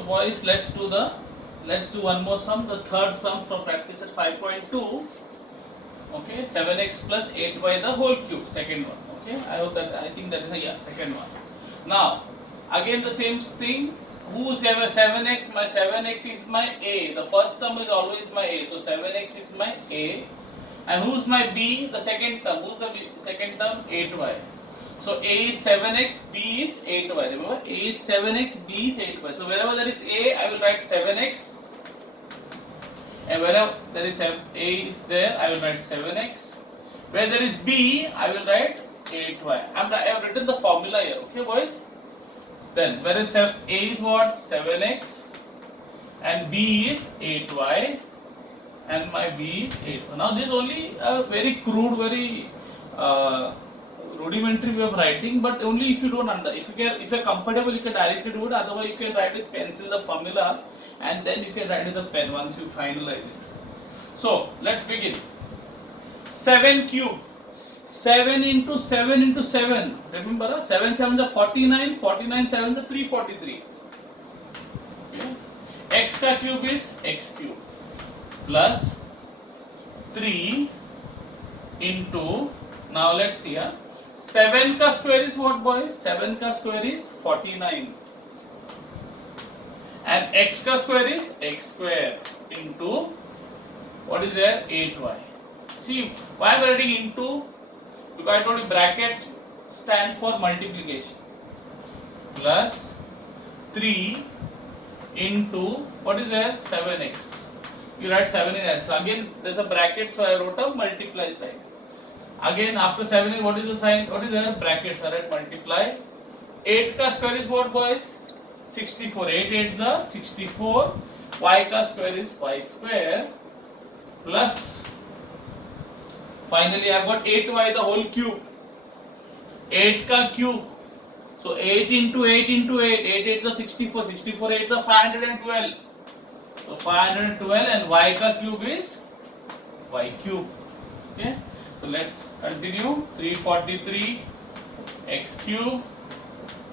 So boys, let's do one more sum, the third sum from practice at 5.2. Okay, 7x plus 8y the whole cube, second one. Okay, I think that is second one. Now, again the same thing. Who's 7x? My 7x is my a. The first term is always my a. So 7x is my a. And who's my b? The second term. Who's the second term? 8y. So a is 7x, b is 8y. Remember, a is 7x, b is 8y. So wherever there is a, I will write 7x. And wherever there is a is there, I will write 7x. Where there is b, I will write 8y. I have written the formula here. Okay, boys? Then where is a is what? 7x. And b is 8y. And my b is 8y. Now this is only a very crude, very rudimentary way of writing, but only if you don't if you're comfortable, you can directly do it. Otherwise, you can write with pencil the formula, and then you can write with the pen once you finalize it. So let's begin. 7 cube. 7 into 7 into 7. Remember, 7 7s are 49. 49 7s are 343. Okay. X ka cube is x cube plus 3 into. Now let's see. 7 ka square is what, boys? 7 ka square is 49. And x ka square is x square into, what is there? 8y. See, why am I writing into? Because I told you brackets stand for multiplication. Plus 3 into, what is there? 7x. You write 7x. So again, there's a bracket, so I wrote a multiply sign. Again, after 7, what is the sign? What is there? Brackets, I write multiply. 8 ka square is what, boys? 64. 8 8s are 64. Y ka square is y square. Plus, finally I have got 8y the whole cube. 8 ka cube. So 8 into 8 into 8. 8 8s are 64. 64 8s are 512. So 512 and y ka cube is y cube. Okay. So let's continue. 343 x cube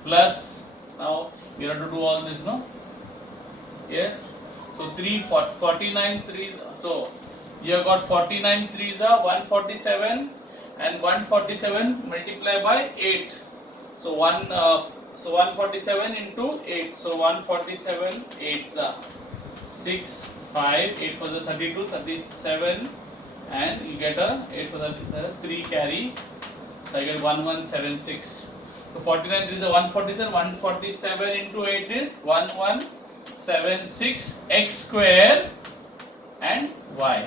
plus, now you have to do all this, no? Yes. So 49 threes. So you have got 49 threes are 147 and 147 multiply by 8. So 147 into 8. So 147 8s are 6 5 8 for the 32 37. And you get a 8 for the 3 carry. So I get 1176. So 49 is the 147. 147 into 8 is 1176 x square and y.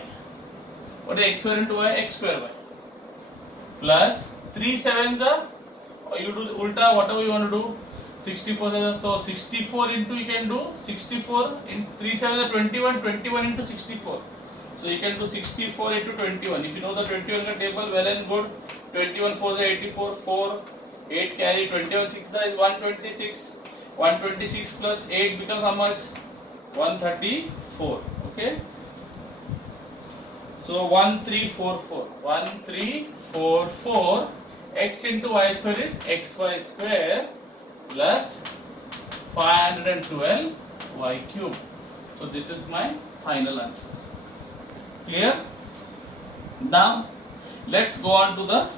What is x square into y? X square y. Plus 3 7s are, or you do ulta, whatever you want to do. 64. So 64 into, you can do 64 in 3 7s are 21. 21 into 64. So you can do 64 into 21. If you know the 21 table, well and good. 21 4 is 84, 4, 8 carry, 21 6 is 126. 126 plus 8 becomes how much? 134. Okay. So 1344. 1344. X into y square is xy square plus 512 y cube. So this is my final answer. Clear? Now let's go on to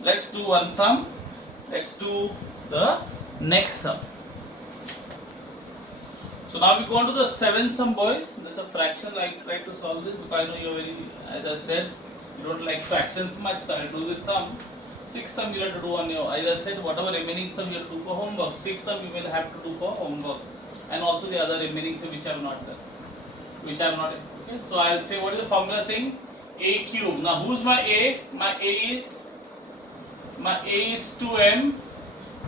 let's do one sum. Let's do the next sum. So now we go on to the seventh sum, boys. There's a fraction I try to solve this because I know you're very, as I said, you don't like fractions much, so I'll do this sum. 6 sum you have to do on your, as I said, whatever remaining sum you have to do for homework. 6 sum you will have to do for homework, and also the other remaining sum which I have not done. Okay, so I'll say, what is the formula saying? A cube. Now who's my A? My A is 2m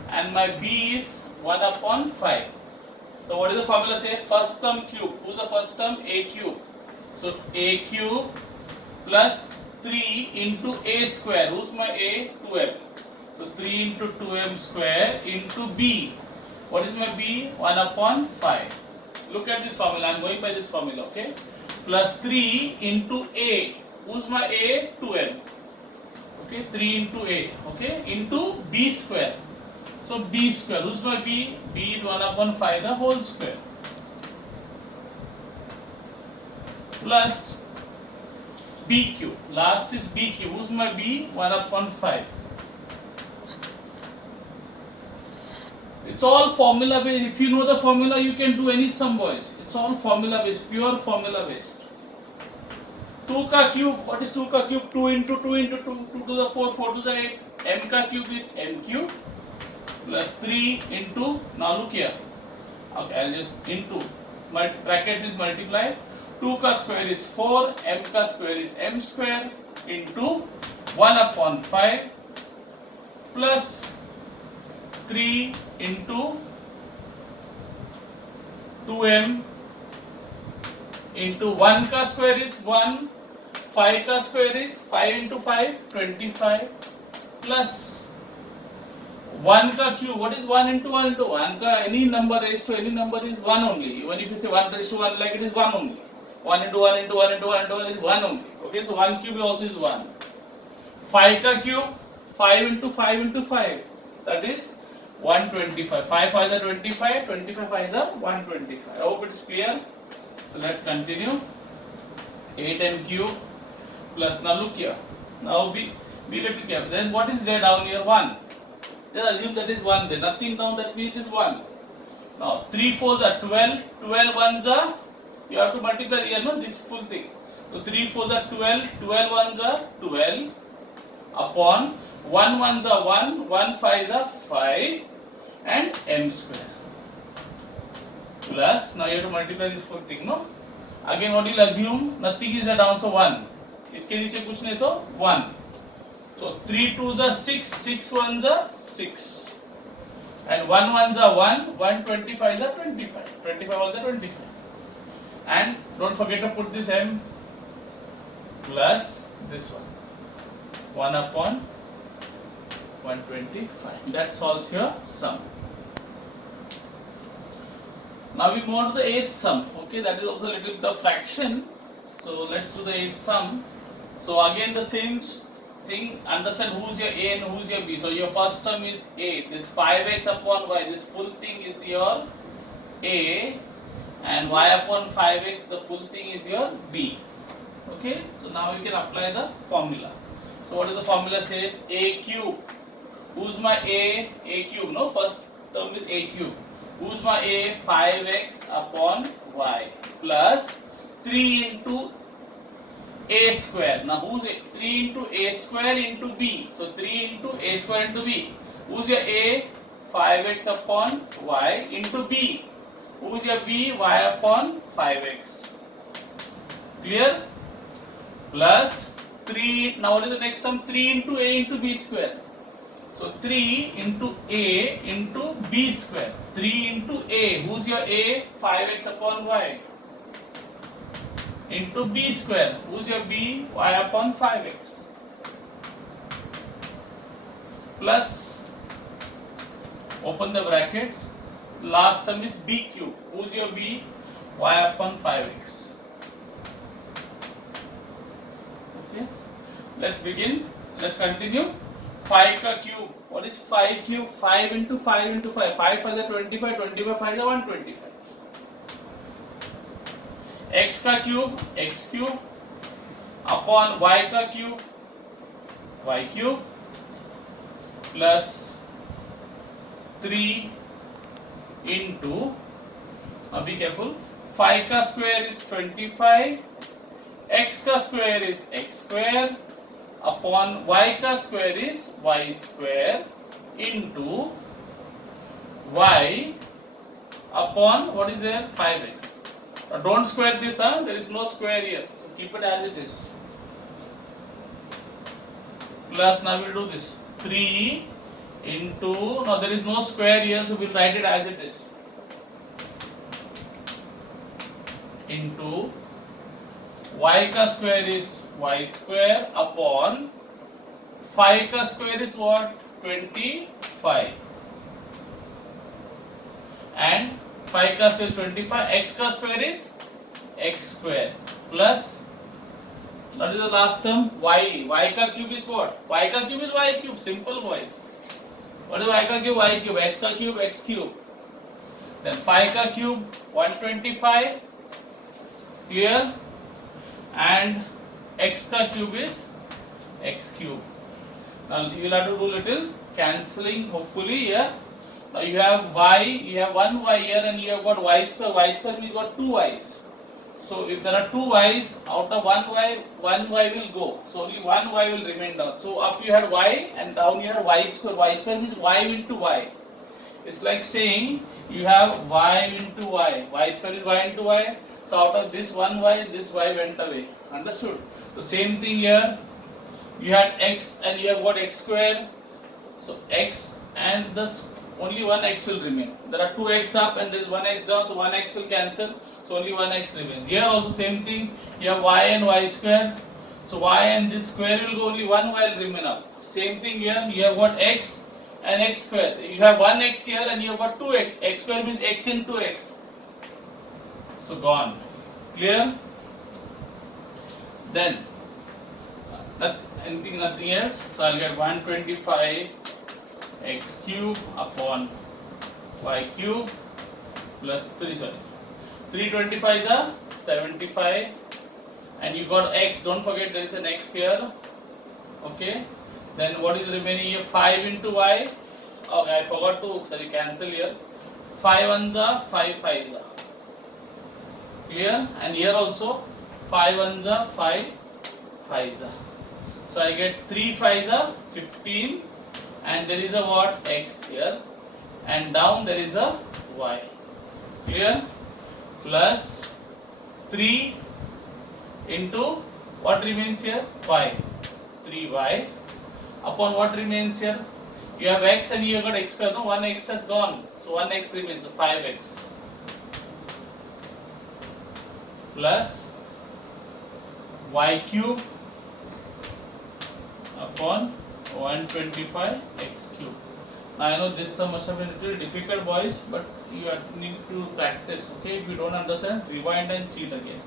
and my B is 1 upon 5. So what is the formula say? First term cube. Who's the first term? A cube. So A cube plus 3 into A square. Who's my A? 2m. So 3 into 2m square into B. What is my B? 1 upon 5. Look at this formula. I am going by this formula. Okay. Plus 3 into A. Who's my A? 2m. Okay. 3 into A. Okay. Into B square. So B square. Who's my B? B is 1 upon 5 the whole square. plus b cube. Last is b cube. Who's my b? 1 upon 5. It's all formula based. If you know the formula, you can do any sum, boys. It's all formula based, pure formula based. 2 ka cube, what is 2 ka cube? 2 into 2 into 2, 2 to the 4, 4 to the 8. M ka cube is m cube plus 3 into, now look here. Okay, I'll just into, bracket is multiply. 2 ka square is 4, m ka square is m square into 1 upon 5 plus 3 into 2m into 1 ka square is 1, 5 ka square is 5 into 5, 25 plus 1 ka cube. What is 1 into 1 into 1 ka? Any number raised to any number is 1 only. Even if you say 1 raised to 1, like it is 1 only. 1 into 1 into 1 into 1 into 1 is 1 only. Okay, so 1 cube also is 1. 5 ka cube, 5 into 5 into 5. That is 125. 5 5 is 25, 25 5 is 125. I hope it is clear. So let's continue. 8m cube plus, now look here. Now be little careful. Then what is there down here? 1. Just assume that is 1 there. Nothing down, that means it is 1. Now 3 4s are 12. 12 1s are, you have to multiply here, no? This full thing. So 3 4s are 12. 12 1s are 12 upon 1 1s are 1. 1 5s are 5 and m square. Plus, now you have to multiply this full thing, no? Again what you will assume? Nothing is there down, so 1. इसके नीचे कुछ नहीं तो 1. So 3 2s are 6, 6 1s are 6. And 1 1s are 1, 1 25s are 25. 25 1s are 25. And don't forget to put this m plus this one. 1 upon 125. That solves your sum. Now we move on to the 8th sum. Okay, that is also a little bit of fraction. So let's do the 8th sum. So again the same thing. Understand who's your a and who's your b. So your first term is a. This 5x upon y. This full thing is your a, and y upon 5x. The full thing is your b. Okay. So now you can apply the formula. So what is the formula? Says a cube. Who's my a? A cube. No, first term is a cube. Who's my a? 5x upon y plus 3 into a square. Now who's a? 3 into a square into b. So 3 into a square into b. Who's your a? 5x upon y into b. Who's your b? Y upon 5x. Clear? Plus 3. Now what is the next term? 3 into a into b square. So 3 into a into b square. 3 into a. Who's your a? 5x upon y. Into b square. Who's your b? Y upon 5x. Plus, open the brackets. Last term is b cube. Who's your b? Y upon 5x. Okay. Let's begin. Let's continue. 5 ka cube. What is 5 cube? 5 into 5 into 5. 5 5 is 25. 25 5 is 125. X ka cube. X cube upon y ka cube. Y cube plus 3 into, now be careful, 5 ka square is 25. X ka square is x square upon y ka square is y square into y upon, what is there? 5x. Now don't square this, there is no square here, so keep it as it is. Plus, now we will do this, 3 into, now there is no square here, so we will write it as it is, into y ka square is y square upon 5 ka square is what? 25. And 5 ka square is 25. X ka square is x square plus, that is the last term, y. Y ka cube is what? Y ka cube is y cube. Simple, boys. What is y ka cube? Y cube. X ka cube? X cube. Then 5 ka cube 125. Clear? and x ka cube is x cube. Now you will have to do little cancelling hopefully here. Now you have y, you have one y here and you have got y square means you got two y's. So if there are two y's, out of one y will go. So only one y will remain down. So up you had y and down you had y square. Y square means y into y. It's like saying you have y into y. Y square is y into y. So out of this this y went away. Understood? So same thing here. You had x and you have got x square. So x and only one x will remain. There are two x up and there is one x down. So one x will cancel. So only one x remains. Here also same thing. You have y and y square. So y and this square will go. Only one y will remain up. Same thing here. You have got x and x square. You have one x here and you have got two x. X square means x into x. So gone. Clear? Then nothing else. So I'll get 125 x cube upon y cube plus 325 is a 75 and you got x. Don't forget there is an x here. Okay. Then what is remaining here? 5 into y. Okay, I forgot to cancel here. 5 ones are 5 5s are. Clear? And here also 5 ones are 5 5s are. So I get 3 5s are 15 and there is a what? X here and down there is a y. Clear? Plus 3 into what remains here? Y. 3y upon what remains here? You have x and you have got x square. No, one x has gone. So one x remains. So 5x plus y cube upon 125 x cube. Now I know this sum must have been a little difficult, boys, but you need to practice. Okay, if you don't understand, rewind and see it again.